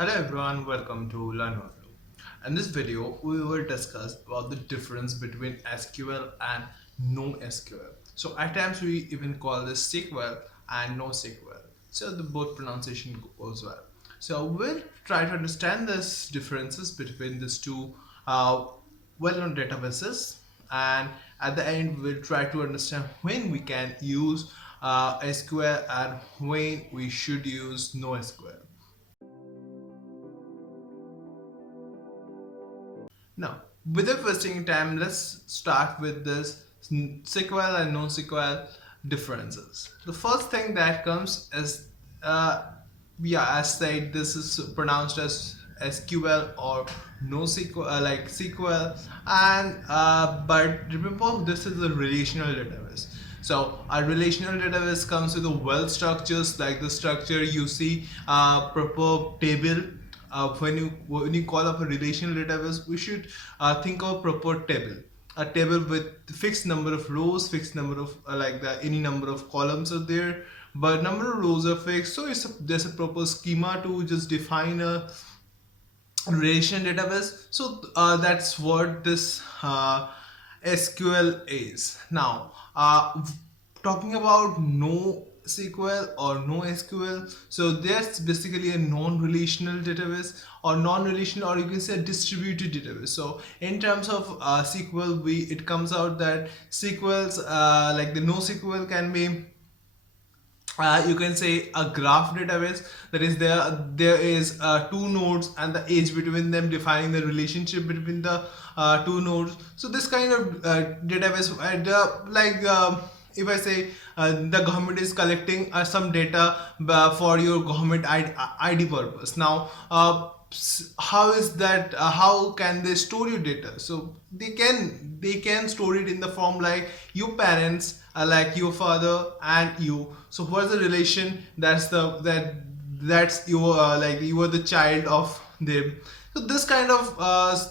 Hello everyone, welcome to Learn Overflow. In this video, we will discuss about the difference between SQL and NoSQL. So at times we even call this SQL and NoSQL. So the both pronunciation goes well. So we'll try to understand these differences between these two well-known databases, and at the end we'll try to understand when we can use SQL and when we should use NoSQL. Now, without wasting time, let's start with this SQL and NoSQL differences. The first thing that comes is, uh, as said, this is pronounced as SQL or NoSQL, like SQL, and but remember, this is a relational database. So a relational database comes with a well structures like the structure you see, proper table. When you call up a relational database, we should think of proper table, a table with fixed number of rows, fixed number of any number of columns are there, but number of rows are fixed. So there's a proper schema to just define a relational database. So that's what this SQL is. Now, talking about NoSQL or NoSQL, so that's basically a non-relational database or non-relational, or you can say a distributed database. So in terms of SQL, it comes out that SQLs like the NoSQL can be you can say a graph database, that is there is two nodes and the age between them defining the relationship between the two nodes. So this kind of database, if I say the government is collecting some data for your government ID purpose. Now how is that, how can they store your data? So they can store it in the form like your parents, like your father and you. So what's the relation? That's your like you are the child of them. So this kind of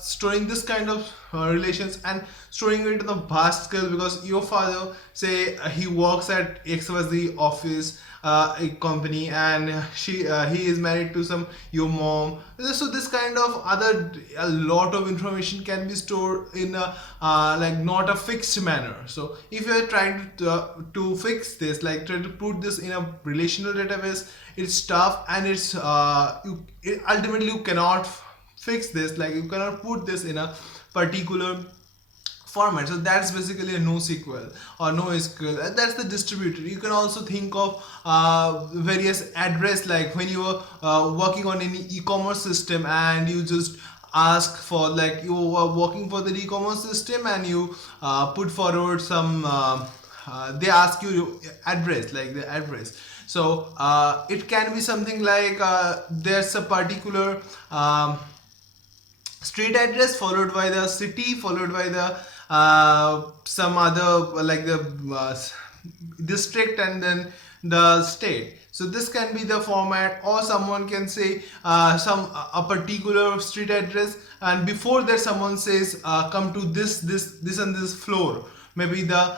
storing this kind of relations and storing it in the vast scale, because your father, say he works at XYZ office, a company, and he is married to some your mom. So this kind of a lot of information can be stored in a like not a fixed manner. So if you are trying to fix this, like try to put this in a relational database, it's tough, and ultimately you cannot fix this, like you cannot put this in a particular format. So that's basically a NoSQL or NoSQL. That's the distributed. You can also think of various address, like when you are working on any e-commerce system and you just ask for, like you are working for the e-commerce system and you put forward some they ask you your address, like the address. So it can be something like there's a particular street address followed by the city followed by the some other, like the district and then the state. So this can be the format, or someone can say some a particular street address, and before that someone says come to this and this floor, maybe the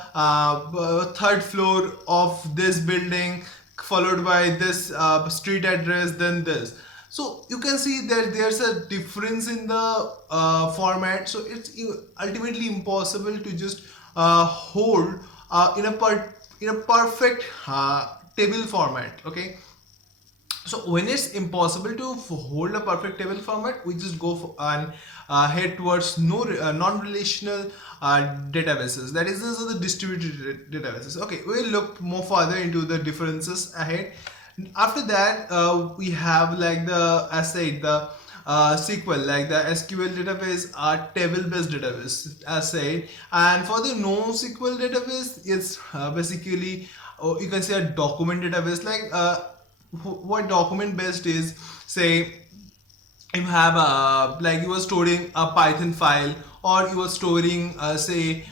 third floor of this building, followed by this street address, then this. So you can see that there's a difference in the format. So it's ultimately impossible to just hold in a perfect table format. Okay, so when it's impossible to hold a perfect table format, we just go for, and head towards non-relational databases. That is, these are the distributed databases. Okay, we'll look more further into the differences ahead. After that, we have, like the as said, the SQL, like the SQL database are table-based database as said, and for the NoSQL database, it's basically, you can say, a document database. Like what document based is, say you have like you are storing a Python file, or you are storing say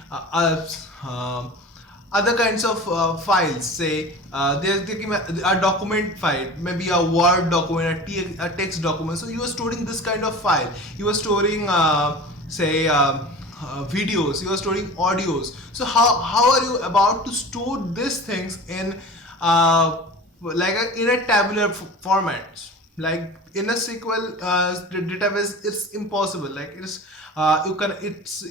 other kinds of files. Say there's a document file, maybe a Word document, a text document. So you are storing this kind of file. You are storing say videos, you are storing audios. So how are you about to store these things in in a tabular format? Like in a SQL database, it's impossible. Like it's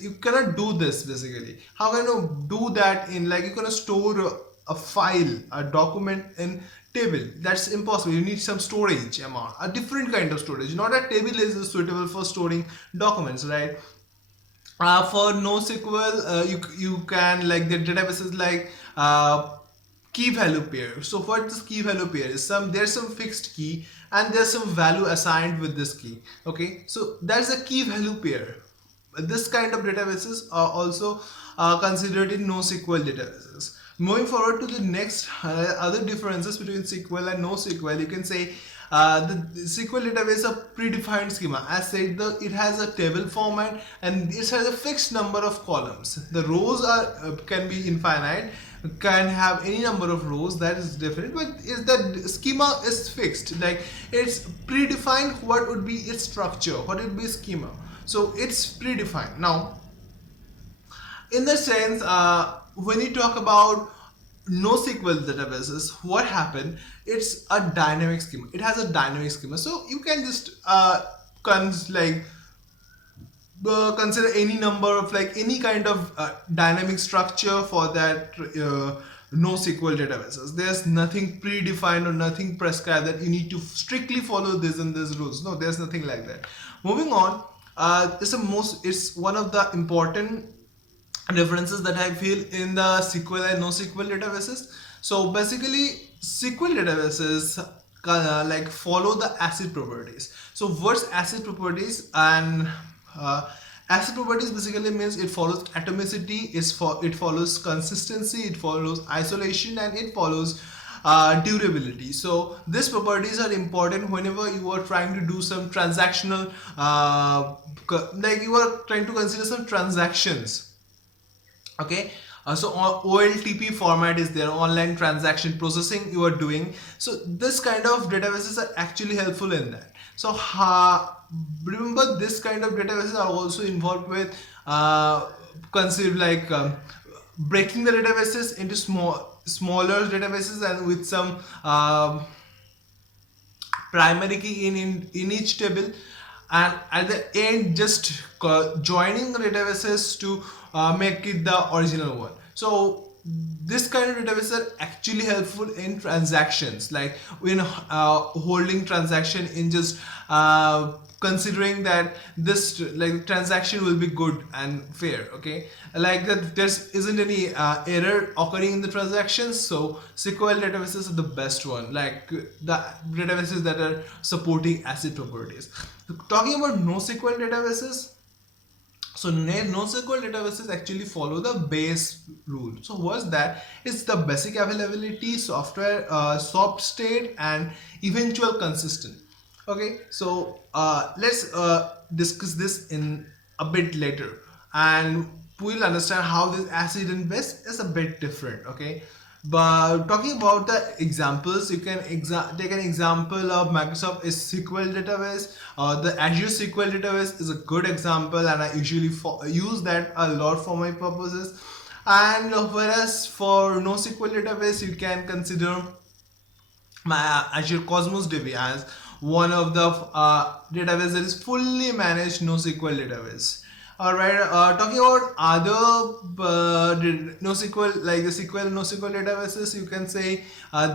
you cannot do this basically. How can you do that in, like, you cannot store a file, a document in table? That's impossible. You need some storage amount, a different kind of storage. Not a table is suitable for storing documents, right? For NoSQL, you can, like, the databases like key value pair. So what this key value pair is, there's some fixed key and there's some value assigned with this key. Okay, so that's a key value pair. This kind of databases are also considered in NoSQL databases. Moving forward to the next other differences between SQL and NoSQL, you can say the SQL database is a predefined schema. As said, it has a table format and it has a fixed number of columns. The rows are can be infinite, can have any number of rows, that is different, but is that schema is fixed. Like, it's predefined what would be its structure, what would be schema. So it's predefined. Now, in the sense, when you talk about NoSQL databases, what happened? It's a dynamic schema. It has a dynamic schema, so you can just consider any number of, like, any kind of dynamic structure for that NoSQL databases. There's nothing predefined or nothing prescribed that you need to strictly follow this and this rules. No, there's nothing like that. Moving on, it's one of the important differences that I feel in the SQL and NoSQL databases. So basically, SQL databases like follow the ACID properties. So what's ACID properties? And ACID properties basically means it follows atomicity, it follows consistency, it follows isolation, and it follows durability. So these properties are important whenever you are trying to do some transactional, like you are trying to consider some transactions. Okay, so OLTP format is there, online transaction processing you are doing. So this kind of databases are actually helpful in that. So remember, this kind of databases are also involved with consider like breaking the databases into smaller databases and with some primary key in each table, and at the end just joining the databases to make it the original one. So this kind of databases are actually helpful in transactions, like when holding transaction in just considering that this like transaction will be good and fair. Okay, like that there isn't any error occurring in the transactions. So SQL databases are the best one, like the databases that are supporting ACID properties. Talking about NoSQL databases, so NoSQL databases actually follow the base rule. So what's that? It's the basic availability, software, soft state, and eventual consistent. Okay, so let's discuss this in a bit later, and we'll understand how this ACID and base is a bit different. Okay, but talking about the examples, you can take an example of Microsoft SQL database. The Azure SQL database is a good example, and I usually use that a lot for my purposes. And whereas for NoSQL database, you can consider my Azure Cosmos DB as one of the database that is fully managed NoSQL database. Alright, talking about other NoSQL, like the SQL and NoSQL databases, you can say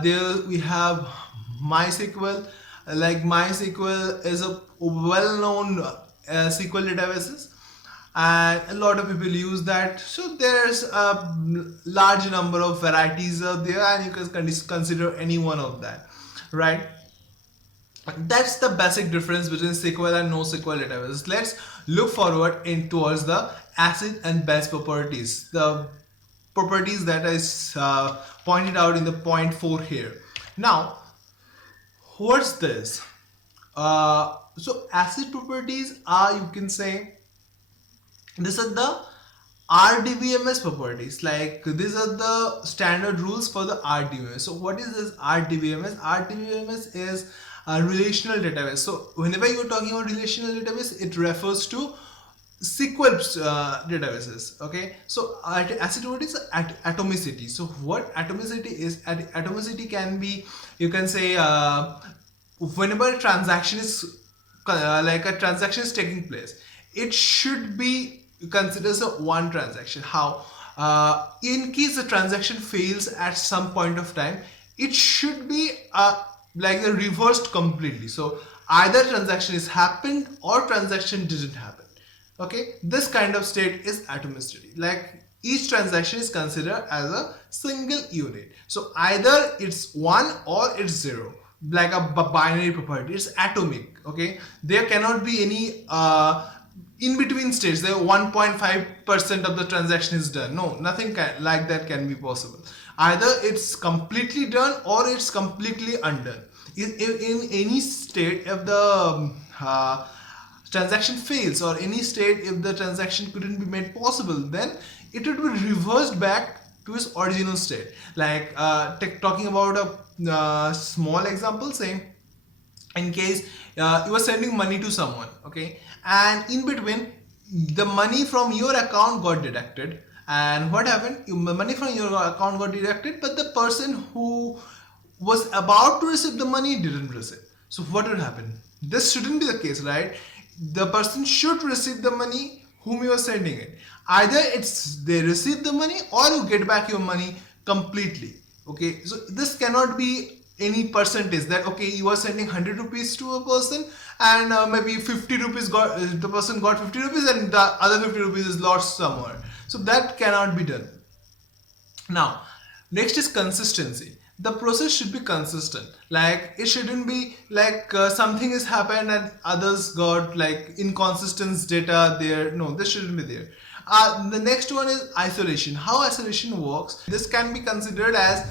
there we have MySQL. Like MySQL is a well-known SQL databases, and a lot of people use that. So there's a large number of varieties out there, and you can consider any one of that, right? That's the basic difference between SQL and NoSQL databases. Let's look forward in towards the ACID and base properties, the properties that is pointed out in the point 4 here. Now, what's this? So ACID properties are, you can say, these are the RDBMS properties. Like these are the standard rules for the RDBMS. So what is this RDBMS? RDBMS is a relational database. So whenever you're talking about relational database, it refers to SQL databases. Okay, so ACID properties are atomicity. So what atomicity is? Atomicity can be, you can say, whenever a transaction is like a transaction is taking place, it should be considered as a one transaction. How? In case the transaction fails at some point of time, it should be like reversed completely. So either transaction is happened or transaction didn't happen. Okay, this kind of state is atomicity. Like each transaction is considered as a single unit. So either it's one or it's zero, like a binary property. It's atomic. Okay, there cannot be any in between states. There 1.5% of the transaction is done. No, nothing like that can be possible. Either it's completely done or it's completely undone. In any state, if the transaction fails, or any state if the transaction couldn't be made possible, then it would be reversed back to its original state. Like talking about a small example, saying in case you are sending money to someone, okay, and in between the money from your account got deducted, and what happened, money from your account got deducted, but the person who was about to receive the money didn't receive. So what will happen? This shouldn't be the case, right? The person should receive the money whom you are sending it. Either it's they receive the money or you get back your money completely. Okay, so this cannot be any percentage that okay, you are sending 100 rupees to a person, and maybe 50 rupees got the person got 50 rupees and the other 50 rupees is lost somewhere. So that cannot be done. Now, next is consistency. The process should be consistent. Like it shouldn't be like something has happened and others got like inconsistent data there. No, this shouldn't be there. The next one is isolation. How isolation works? This can be considered as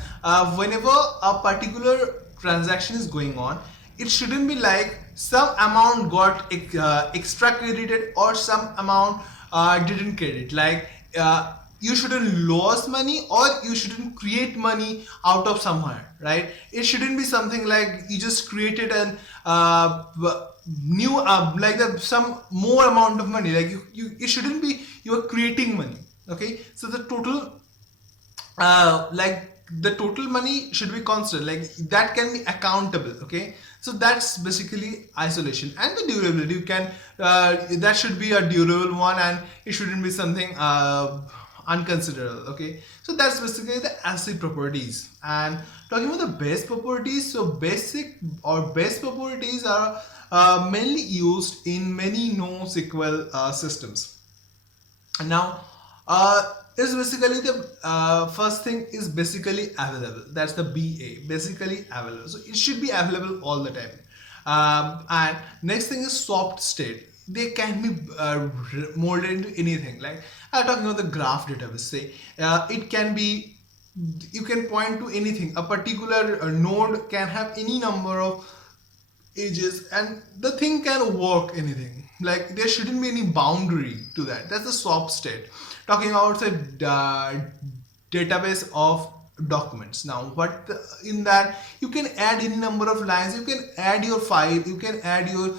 whenever a particular transaction is going on, it shouldn't be like some amount got extra credited or some amount didn't credit. Like you shouldn't lose money or you shouldn't create money out of somewhere, right? It shouldn't be something like you just created an new like some more amount of money. Like you it shouldn't be you are creating money. Okay, so the total like the total money should be constant, like that can be accountable. Okay, so that's basically isolation. And the durability, you can that should be a durable one, and it shouldn't be something unconsiderable. Okay, so that's basically the ACID properties. And talking about the base properties, so basic or base properties are mainly used in many NoSQL systems. And now is basically the first thing is basically available. That's the BA, basically available. So it should be available all the time. And next thing is soft state. They can be molded into anything. Like I'm talking about the graph database. Say it can be, you can point to anything. A particular node can have any number of edges, and the thing can work anything. Like there shouldn't be any boundary to that. That's the soft state. Talking about the database of documents. Now what in that, you can add any number of lines, you can add your file, you can add your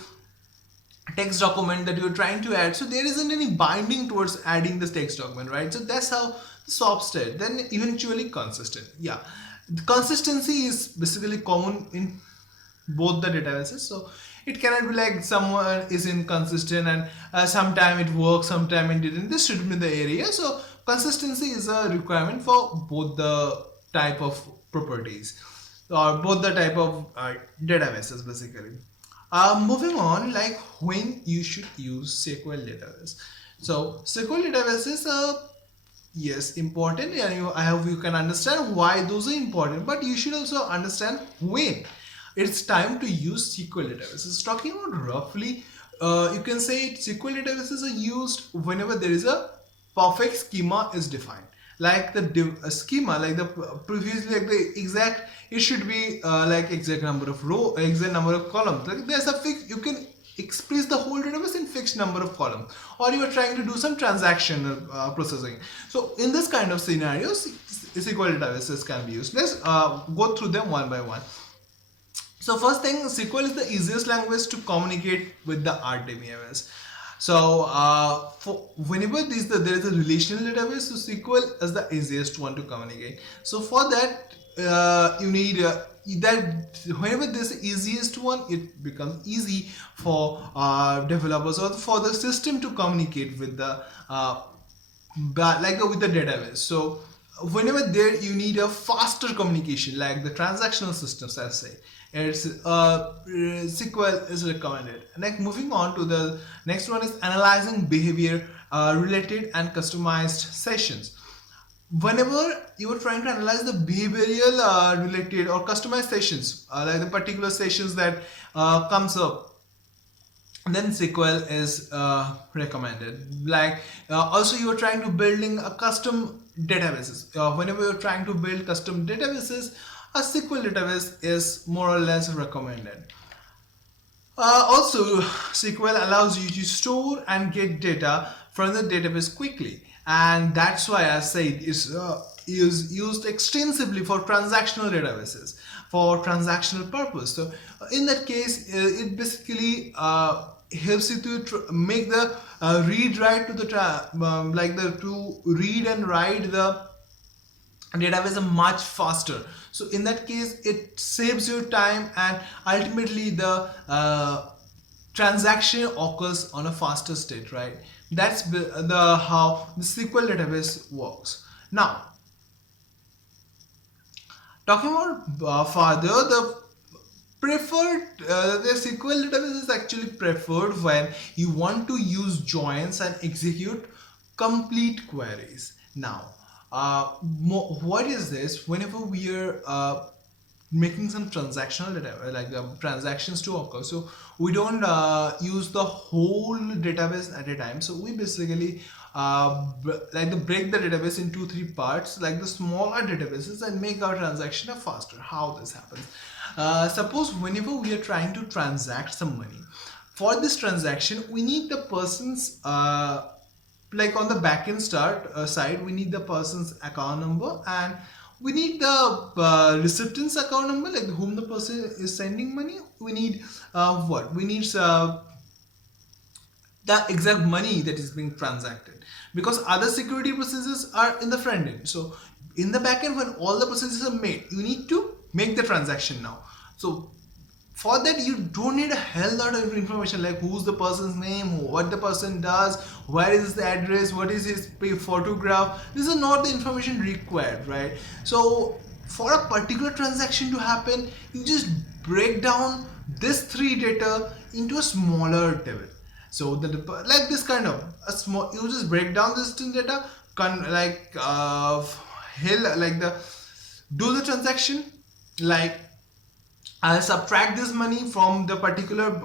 text document that you're trying to add. So there isn't any binding towards adding this text document, right? So that's how the soft state. Then eventually consistent. Yeah, the consistency is basically common in both the databases. So it cannot be like someone is inconsistent and sometime it works, sometime it didn't. This should be the area. So consistency is a requirement for both the type of properties or both the type of databases basically. Moving on, like when you should use SQL database. So SQL databases are yes important, and I hope you can understand why those are important, but you should also understand when it's time to use SQL databases. Talking about roughly, you can say SQL databases are used whenever there is a perfect schema is defined. Like the schema, like the previously, like the exact, it should be like exact number of row, exact number of columns. Like there's a fixed, you can express the whole database in fixed number of columns, or you are trying to do some transactional processing. So in this kind of scenarios, SQL databases can be used. Let's go through them one by one. So first thing, SQL is the easiest language to communicate with the RDBMS. So for whenever there is a relational database, so SQL is the easiest one to communicate. So for that, you need that whenever this easiest one, it becomes easy for developers or for the system to communicate with the with the database. So whenever there you need a faster communication, like the transactional systems, I say, it's SQL is recommended. Like moving on to the next one is analyzing behavior related and customized sessions. Whenever you are trying to analyze the behavioral related or customized sessions, like the particular sessions that comes up, then SQL is recommended. Like also you are trying to building a custom databases. Whenever you're trying to build custom databases, a SQL database is more or less recommended. Also, SQL allows you to store and get data from the database quickly, and that's why I said is used extensively for transactional databases for transactional purpose. So, in that case, it basically helps you to make the read write to the to read and write the database much faster. So in that case it saves your time, and ultimately the transaction occurs on a faster state, right? That's the how the SQL database works. Now talking about further, the SQL database is actually preferred when you want to use joins and execute complete queries. Now what is this? Whenever we are making some transactional data, like the transactions to occur, so we don't use the whole database at a time. So we basically break the database into three parts, like the smaller databases, and make our transaction faster. How this happens? Suppose whenever we are trying to transact some money, for this transaction we need the person's like on the backend side, we need the person's account number, and we need the recipient's account number, like whom the person is sending money. We need what we need the exact money that is being transacted, because other security processes are in the front end. So in the back end, when all the processes are made, you need to make the transaction now. So for that you don't need a hell lot of information, like who's the person's name, what the person does, where is the address, what is his photograph. This is not the information required, right? So for a particular transaction to happen, you just break down this three data into a smaller table. So the like this kind of a small, you just break down this data, hill like the do the transaction, like I'll subtract this money from the particular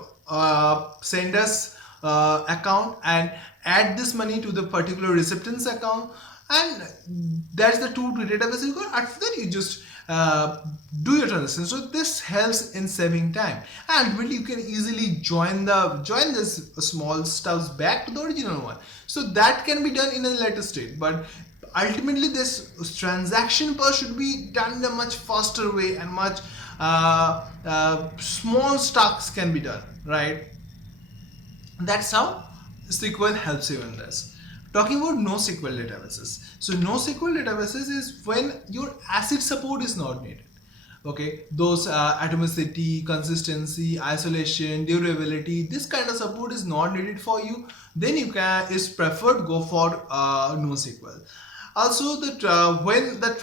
sender's account and add this money to the particular recipient's account, and that's the two databases you got. After that, you just do your transaction. So this helps in saving time, and really you can easily join this small stuffs back to the original one. So that can be done in a later state, but ultimately this transaction part should be done in a much faster way, and much small stocks can be done, right? That's how SQL helps you in this. Talking about NoSQL databases. So NoSQL databases is when your ACID support is not needed. Okay, those atomicity, consistency, isolation, durability, this kind of support is not needed for you. Then you can is preferred go for NoSQL. Also, that when the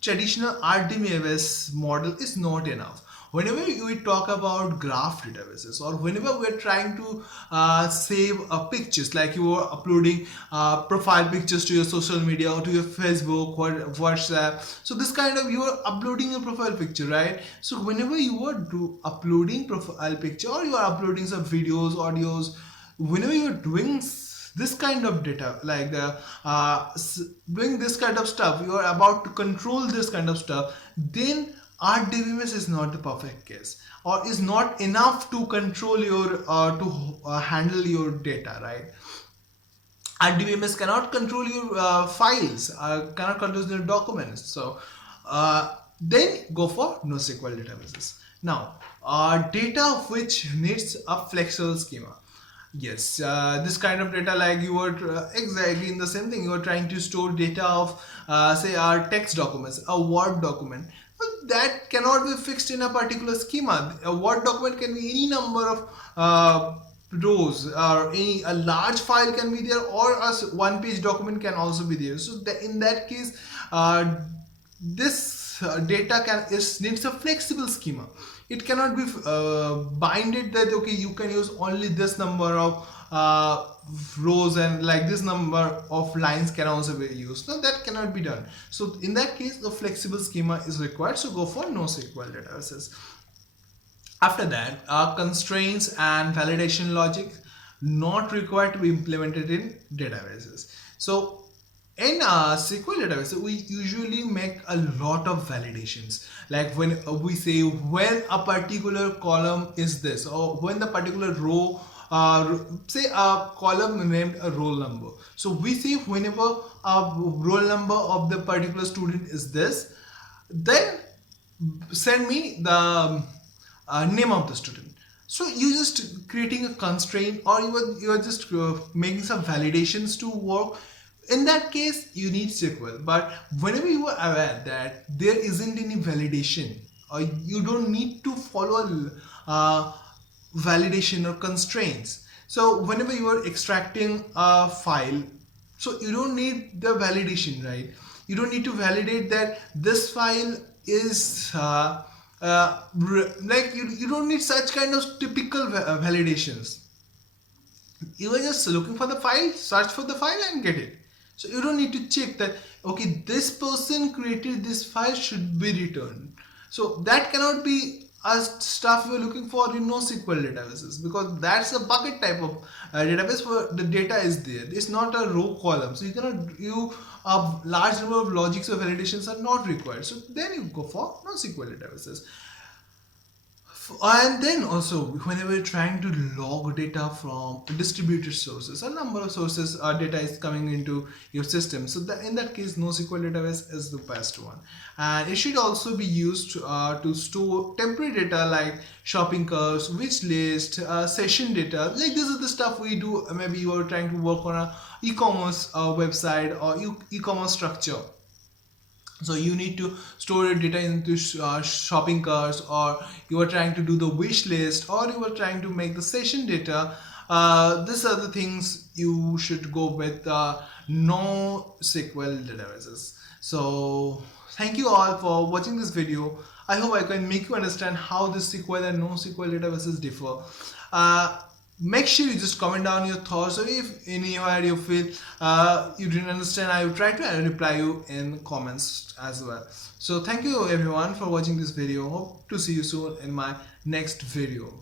traditional RDBMS model is not enough. Whenever we talk about graph databases, or whenever we're trying to save pictures, like you are uploading profile pictures to your social media or to your Facebook or WhatsApp, so this kind of you are uploading a profile picture, right? So whenever you are uploading profile picture, or you are uploading some videos, audios, whenever you're doing this kind of data, like the doing this kind of stuff, you are about to control this kind of stuff, then RDBMS is not the perfect case, or is not enough to control your to handle your data, right? RDBMS cannot control your files, cannot control your documents. So then go for NoSQL databases. Now data which needs a flexible schema. Yes, this kind of data, like you were exactly in the same thing, you are trying to store data of say our text documents, a Word document. That cannot be fixed in a particular schema. A Word document can be any number of rows, or a large file can be there, or a one page document can also be there. So in that case, this data needs a flexible schema. It cannot be binded that okay, you can use only this number of rows, and like this number of lines can also be used. No, that cannot be done. So in that case, a flexible schema is required. So go for NoSQL databases. After that, constraints and validation logic not required to be implemented in databases. So in SQL database, we usually make a lot of validations. Like when we say when a particular column is this, or when the particular row, say a column named a roll number. So we say whenever a roll number of the particular student is this, then send me the name of the student. So you just creating a constraint, or you are just making some validations to work. In that case, you need SQL. But whenever you are aware that there isn't any validation, or you don't need to follow validation or constraints. So whenever you are extracting a file, so you don't need the validation, right? You don't need to validate that this file is like you don't need such kind of typical validations. You are just looking for the file, search for the file and get it. So you don't need to check that okay, this person created this file, should be returned. So that cannot be stuff you're looking for in NoSQL databases, because that's a bucket type of database where the data is there. It's not a row column, so you cannot a large number of logics or validations are not required. So then you go for NoSQL databases. And then also whenever you're trying to log data from distributed sources, a number of sources data is coming into your system. So in that case, NoSQL database is the best one, and it should also be used to store temporary data like shopping carts, wish list, session data. Like this is the stuff we do. Maybe you are trying to work on a e-commerce website or e-commerce structure. So you need to store your data into shopping carts, or you are trying to do the wish list, or you are trying to make the session data. These are the things you should go with NoSQL databases. So thank you all for watching this video. I hope I can make you understand how this SQL and NoSQL databases differ. Make sure you just comment down your thoughts, or if anywhere you feel you didn't understand, I will try to reply you in comments as well. So thank you everyone for watching this video. Hope to see you soon in my next video.